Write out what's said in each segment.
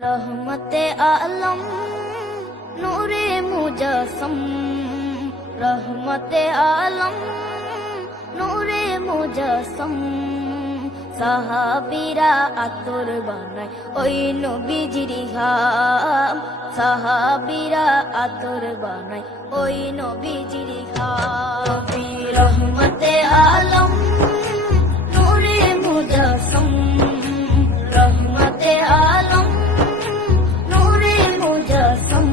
रहमते आलम नूरे मुजस्सम, रहमते आलम नूरे मुजस्सम। সাহাবীরা আতর বানায় ওই নবীজির ঘাম, সাহাবীরা আতর বানায় ওই নবীজির ঘাম। রহমতে আলম নূরে মুজস্সম, রহমতে আলম নূরে মুজস্সম।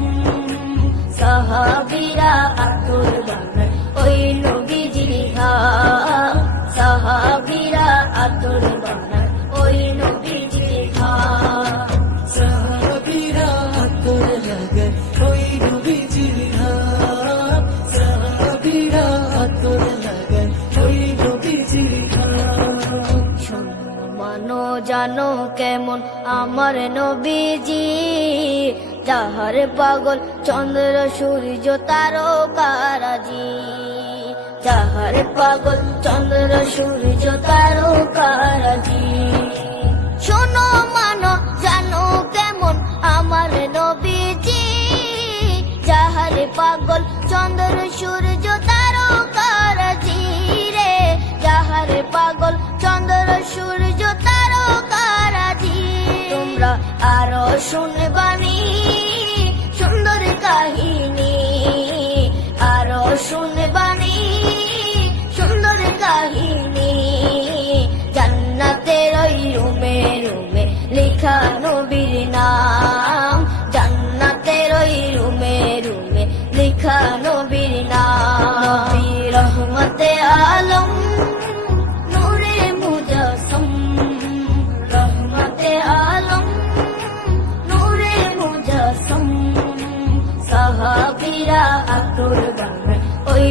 সাহাবীরা আতর বানায় ওই নবীজির ঘাম, সাহাবীরা আতর বানায় ওই নবীজির ঘাম। সাহাবীরা আতর লাগায় ওই নবীজির ঘাম, সাহাবীরা আতর লাগায় ওই নবীজির ঘাম। শোনো মানো জানো কেমন আমার নবীজি, যাহার পাগল চন্দ্র সূর্য তারকারাজি, যাহার পাগল চন্দ্র সূর্য তারকারাজি। শোনো মানো জানো কেমন আমার নবীজি, যাহার পাগল চন্দ্র সূর্য তারকারাজি রে, যাহার পাগল চন্দ্র সূর্য তারকারাজি। তোমরা আরো শুনবানি সুন্দর কাহিনী, আরো শুনবানি সুন্দর কাহিনী। জান্নাতের ওই রুমে রুমে লেখা নবীর নাম, জান্নাতের ওই রুমে রুমে লেখা নবীর নাম। রহমতে আলম নূরে মুজস্সম, রহমতে আলম নূরে মুজস্সম। সাহাবীরা আতর বানায় ওই